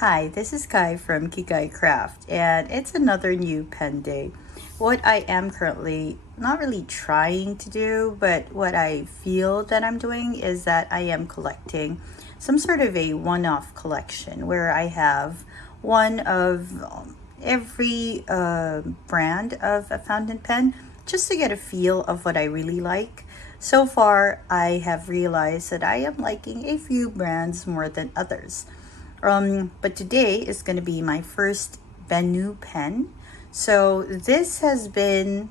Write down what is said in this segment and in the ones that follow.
Hi, this is Kai from Kikai Craft, and it's another new pen day. What I am currently not really trying to do, but what I feel that I'm doing is that I am collecting some sort of a one off collection where I have one of every brand of a fountain pen just to get a feel of what I really like. So far, I have realized that I am liking a few brands more than others. But today is going to be my first Benu pen. So this has been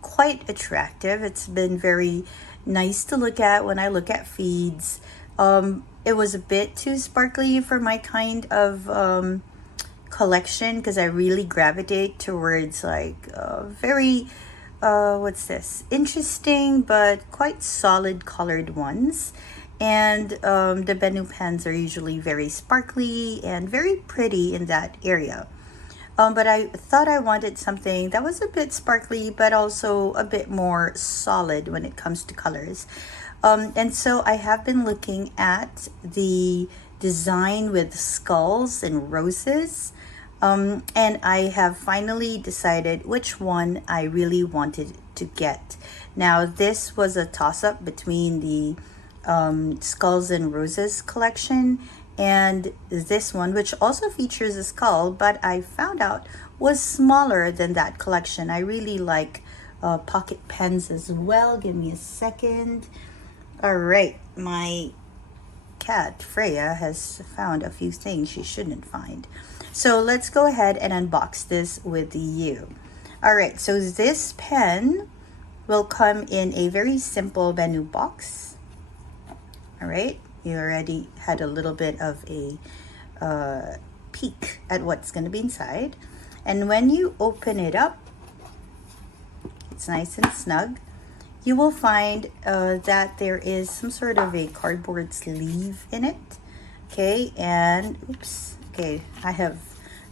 quite attractive. It's been very nice to look at when I look at feeds. It was a bit too sparkly for my kind of collection because I really gravitate towards like very what's this? Interesting but quite solid colored ones. And the Benu pens are usually very sparkly and very pretty in that area. But I thought I wanted something that was a bit sparkly but also a bit more solid when it comes to colors. And so I have been looking at the design with skulls and roses. And I have finally decided which one I really wanted to get. Now, this was a toss up between the Skulls and Roses collection and this one, which also features a skull, but I found out was smaller than that collection. I really like pocket pens as well. Give me a second. All right, my cat Freya has found a few things she shouldn't find. So let's go ahead and unbox this with you. All right, so this pen will come in a very simple Benu box. All right, you already had a little bit of a peek at what's going to be inside. And when you open it up, it's nice and snug. You will find that there is some sort of a cardboard sleeve in it. Okay, and oops, okay, I have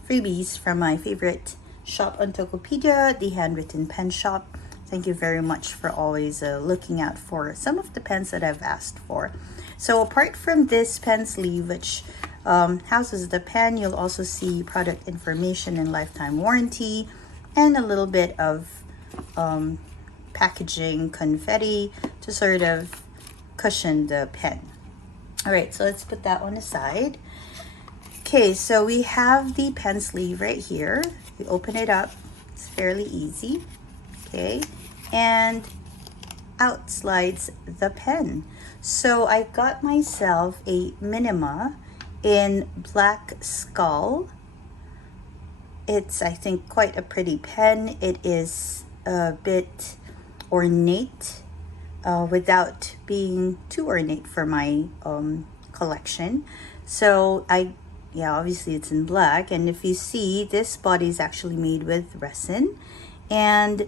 freebies from my favorite shop on Tokopedia, the Handwritten Pen Shop. Thank you very much for always looking out for some of the pens that I've asked for. So apart from this pen sleeve, which houses the pen, you'll also see product information and lifetime warranty, and a little bit of packaging confetti to sort of cushion the pen. All right, so let's put that one aside. Okay, so we have the pen sleeve right here. We open it up, it's fairly easy. Okay, and out slides the pen. So I got myself a Minima in black skull. It's, I think, quite a pretty pen. It is a bit ornate without being too ornate for my collection. So obviously it's in black, and if you see, this body is actually made with resin, and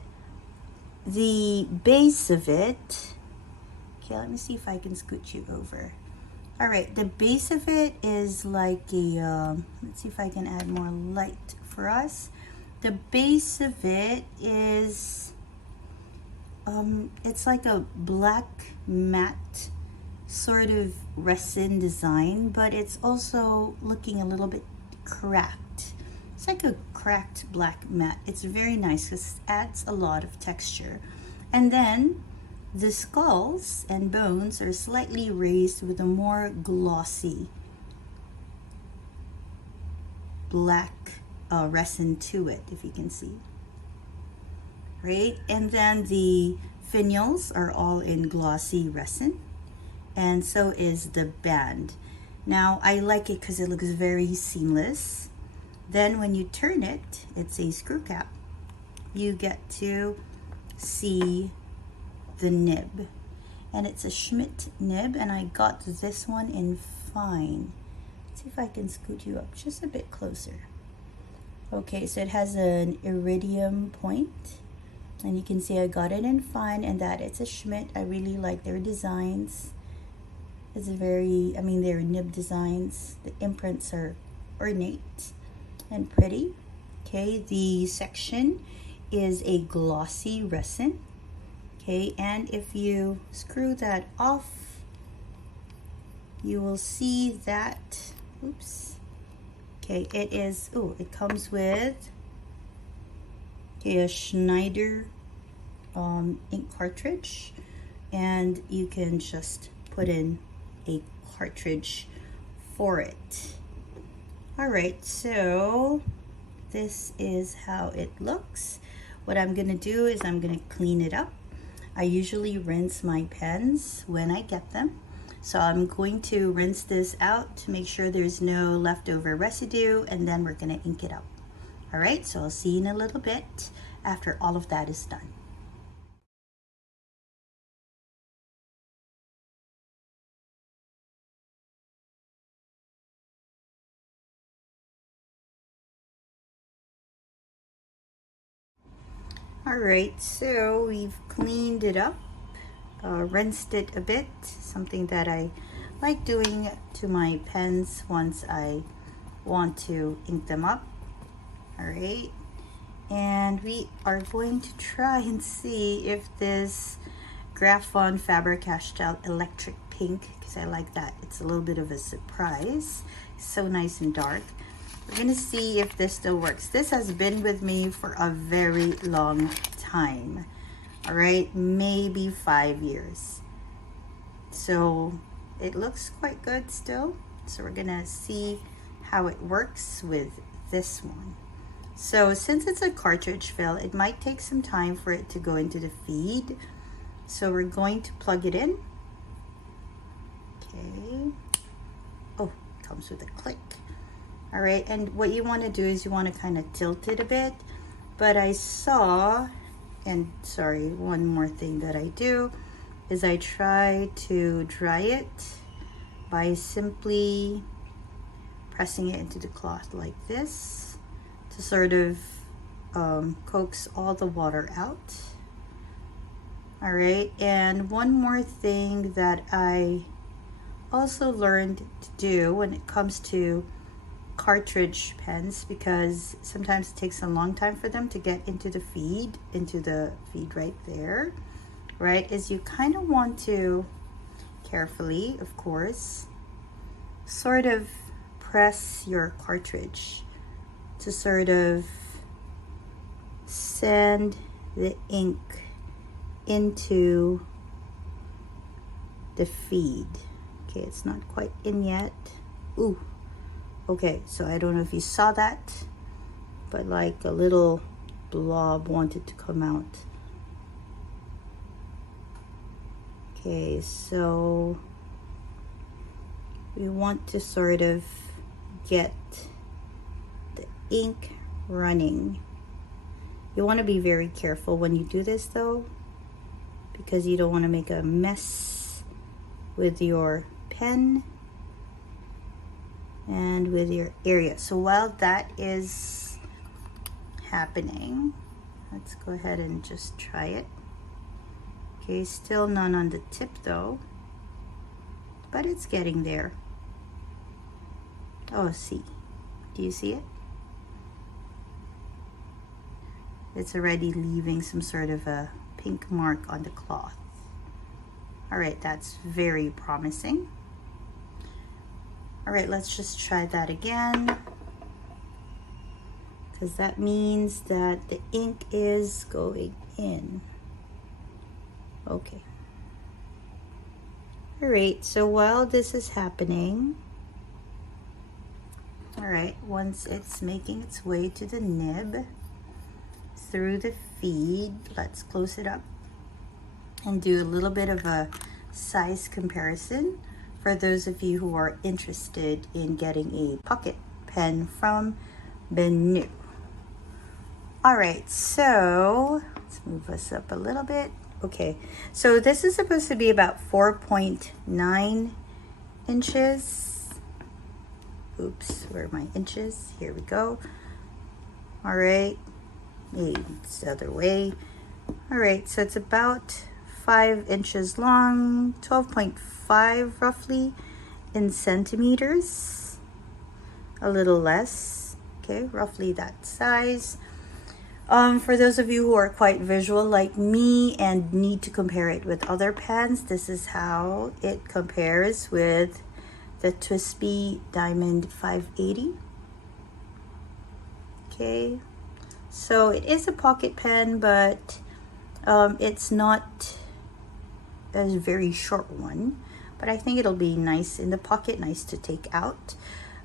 the base of it, okay, let me see if I can scoot you over. All right, the base of it is like a, let's see if I can add more light for us. The base of it is, it's like a black matte sort of resin design, but it's also looking a little bit cracked. It's like a cracked black matte. It's very nice because it adds a lot of texture. And then the skulls and bones are slightly raised with a more glossy black resin to it, if you can see. Right? And then the finials are all in glossy resin, and so is the band. Now, I like it because it looks very seamless. Then when you turn it, it's a screw cap. You get to see the nib. And it's a Schmidt nib, and I got this one in fine. Let's see if I can scoot you up just a bit closer. Okay, so it has an iridium point, and you can see I got it in fine, and that it's a Schmidt. I really like their designs. It's very, their nib designs, the imprints are ornate and pretty. Okay, the section is a glossy resin. Okay, and if you screw that off, you will see that, oops, Okay, it is, oh, it comes with a Schneider ink cartridge, and you can just put in a cartridge for it. All right, so this is how it looks. What I'm gonna do is I'm gonna clean it up. I usually rinse my pens when I get them. So I'm going to rinse this out to make sure there's no leftover residue, and then we're gonna ink it up. All right, so I'll see you in a little bit after all of that is done. All right, so we've cleaned it up, rinsed it a bit, something that I like doing to my pens once I want to ink them up. All right, and we are going to try and see if this Graphon Faber-Castell Electric Pink, because I like that, it's a little bit of a surprise, so nice and dark. We're gonna see if this still works. This has been with me for a very long time. All right, maybe 5 years. So it looks quite good still. So we're gonna see how it works with this one. So since it's a cartridge fill, it might take some time for it to go into the feed. So we're going to plug it in. Okay. Oh, it comes with a click. All right, and what you want to do is you want to kind of tilt it a bit. But I saw, and sorry, one more thing that I do is I try to dry it by simply pressing it into the cloth like this to sort of coax all the water out. All right, and one more thing that I also learned to do when it comes to cartridge pens, because sometimes it takes a long time for them to get into the feed right there, right, is you kind of want to carefully, of course, sort of press your cartridge to sort of send the ink into the feed. Okay, it's not quite in yet. Ooh. Okay, so I don't know if you saw that, but like a little blob wanted to come out. Okay, so we want to sort of get the ink running. You want to be very careful when you do this though, because you don't want to make a mess with your pen and with your area. So while that is happening, let's go ahead and just try it. Okay, still none on the tip though, but it's getting there. Oh, see, do you see it? It's already leaving some sort of a pink mark on the cloth. All right, that's very promising. All right, let's just try that again, because that means that the ink is going in. Okay. All right, so while this is happening, all right, once it's making its way to the nib through the feed, let's close it up and do a little bit of a size comparison for those of you who are interested in getting a pocket pen from Benu. All right, so let's move this up a little bit. Okay, so this is supposed to be about 4.9 inches. Oops, where are my inches? Here we go. All right, maybe it's the other way. All right, so it's about 5 inches long, 12.5 roughly in centimeters, a little less, okay, roughly that size. For those of you who are quite visual like me and need to compare it with other pens, this is how it compares with the TWSBI Diamond 580. Okay, so it is a pocket pen, but it's not a very short one, but I think it'll be nice in the pocket, nice to take out.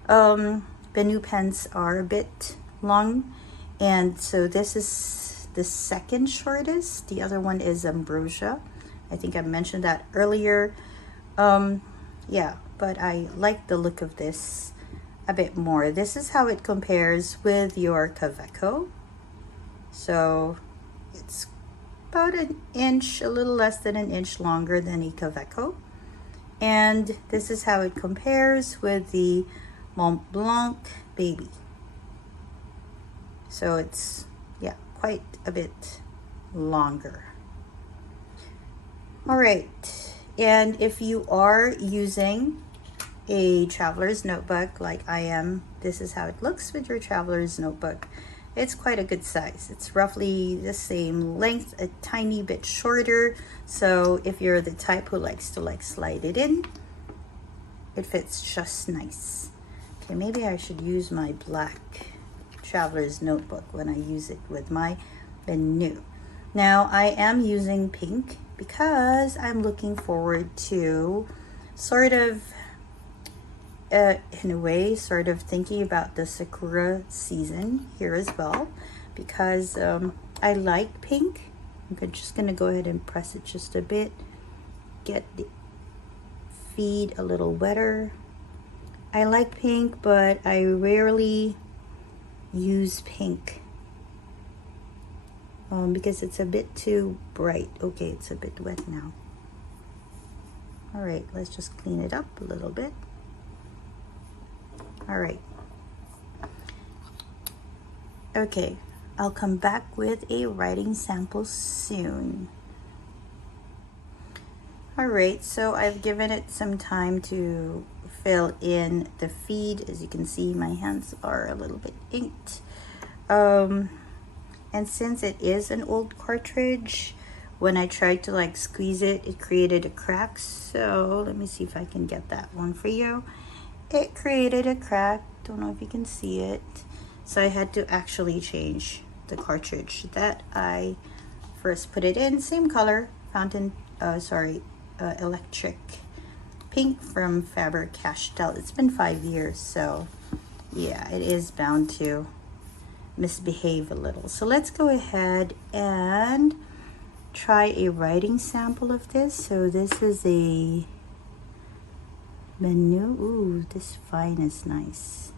Benu pens are a bit long, and so this is the second shortest. The other one is Ambrosia. I think I mentioned that earlier. Yeah, but I like the look of this a bit more. This is how it compares with your Kaweco. So it's about an inch, a little less than an inch longer than a Kaweco. And this is how it compares with the Mont Blanc Baby. So it's, yeah, quite a bit longer. All right, and if you are using a traveler's notebook like I am, this is how it looks with your traveler's notebook. It's quite a good size. It's roughly the same length, a tiny bit shorter. So if you're the type who likes to like slide it in, it fits just nice. Okay, maybe I should use my black traveler's notebook when I use it with my Benu. Now I am using pink because I'm looking forward to sort of, in a way, sort of thinking about the Sakura season here as well, because I like pink. I'm just gonna go ahead and press it just a bit, get the feed a little wetter. I like pink, but I rarely use pink because it's a bit too bright. Okay, it's a bit wet now. All right, let's just clean it up a little bit. All right. Okay, I'll come back with a writing sample soon. All right, so I've given it some time to fill in the feed. As you can see, my hands are a little bit inked. And since it is an old cartridge, when I tried to like squeeze it, it created a crack. So let me see if I can get that one for you. It created a crack. Don't know if you can see it. So I had to actually change the cartridge that I first put it in. Same color, electric pink from Faber-Castell. It's been 5 years, so yeah, it is bound to misbehave a little. So let's go ahead and try a writing sample of this. So this is a Benu. Ooh, this fine is nice.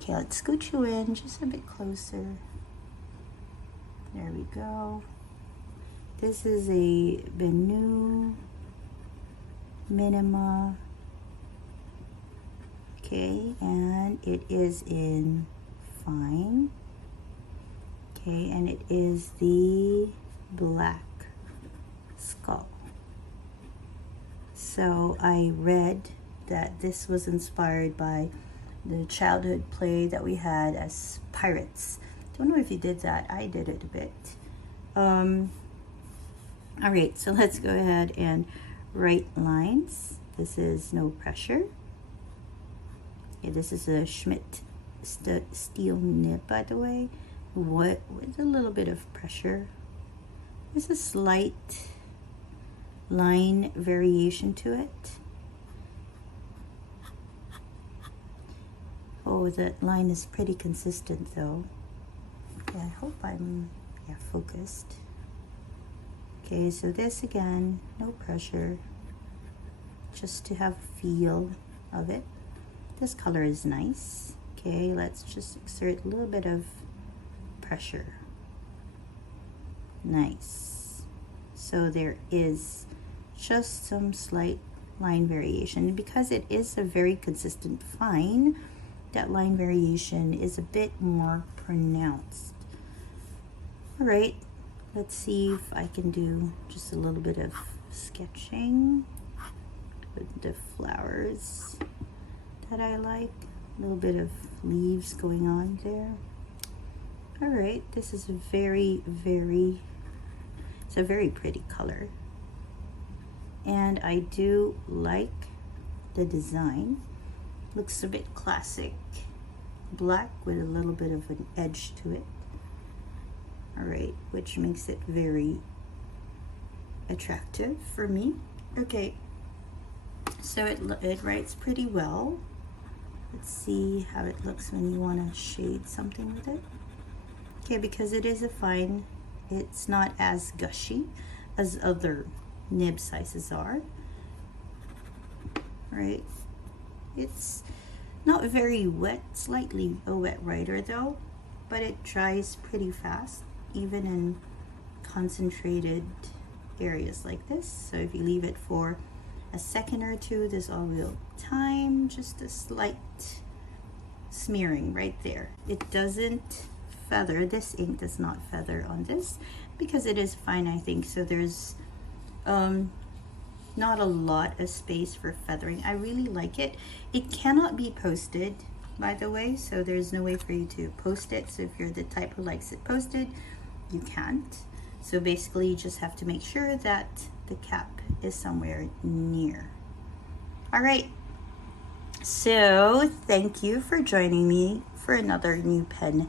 Okay, let's scoot you in just a bit closer. There we go. This is a Benu Minima. Okay, and it is in fine. Okay, and it is the black skull. So I read that this was inspired by the childhood play that we had as pirates. Don't know if you did that. I did it a bit. All right, so let's go ahead and write lines. This is no pressure. Okay, this is a Schmidt steel nib, by the way, with a little bit of pressure. There's a slight line variation to it. Oh, that line is pretty consistent though. Yeah, I hope I'm focused. Okay, so this again, no pressure, just to have a feel of it. This color is nice. Okay, let's just exert a little bit of pressure. Nice. So there is just some slight line variation. Because it is a very consistent fine, that line variation is a bit more pronounced. All right, let's see if I can do just a little bit of sketching with the flowers that I like. A little bit of leaves going on there. All right, this is it's a very pretty color. And I do like the design. Looks a bit classic. black with a little bit of an edge to it. All right, which makes it very attractive for me. Okay, so it writes pretty well. Let's see how it looks when you want to shade something with it. Okay, because it is a fine, it's not as gushy as other nib sizes are. Right, it's not very wet, slightly a wet writer though, but it dries pretty fast, even in concentrated areas like this. So if you leave it for a second or two, this all will time, just a slight smearing right there. It doesn't feather, this ink does not feather on this because it is fine, I think. So there's not a lot of space for feathering. I really like it. It cannot be posted, by the way, so there's no way for you to post it. So if you're the type who likes it posted, you can't. So basically you just have to make sure that the cap is somewhere near. All right, so thank you for joining me for another new pen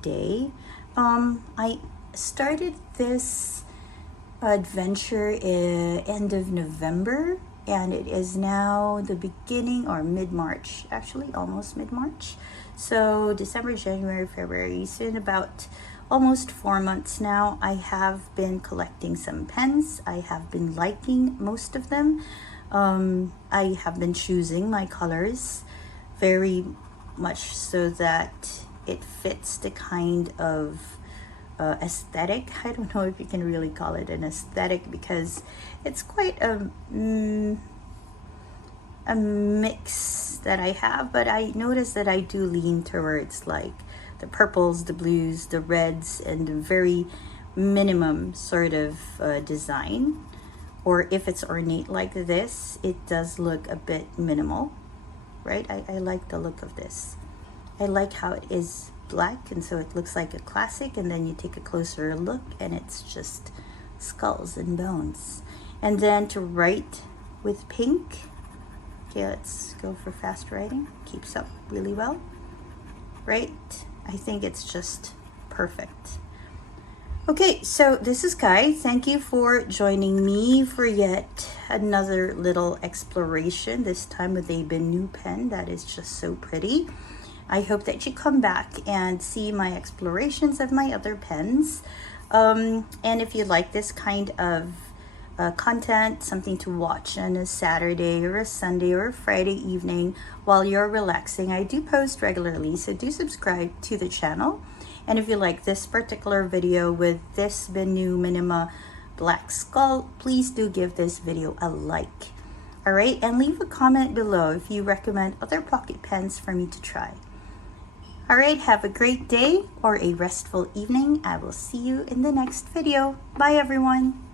day. I started this adventure end of November, and it is now the beginning or mid-March, actually almost mid-March. So December, January, February, so in about almost 4 months now, I have been collecting some pens. I have been liking most of them. I have been choosing my colors very much so that it fits the kind of aesthetic. I don't know if you can really call it an aesthetic because it's quite a mix that I have, but I notice that I do lean towards like the purples, the blues, the reds, and the very minimum sort of design. Or if it's ornate like this, it does look a bit minimal, right? I like the look of this. I like how it is black, and so it looks like a classic, and then you take a closer look and it's just skulls and bones. And then to write with pink, okay, let's go for fast writing. Keeps up really well, right? I think it's just perfect. Okay, so this is Kai. Thank you for joining me for yet another little exploration, this time with a Benu pen that is just so pretty. I hope that you come back and see my explorations of my other pens. And if you like this kind of content, something to watch on a Saturday or a Sunday or a Friday evening while you're relaxing, I do post regularly, so do subscribe to the channel. And if you like this particular video with this Benu Minima black skull, please do give this video a like. All right, and leave a comment below if you recommend other pocket pens for me to try. All right, have a great day or a restful evening. I will see you in the next video. Bye, everyone.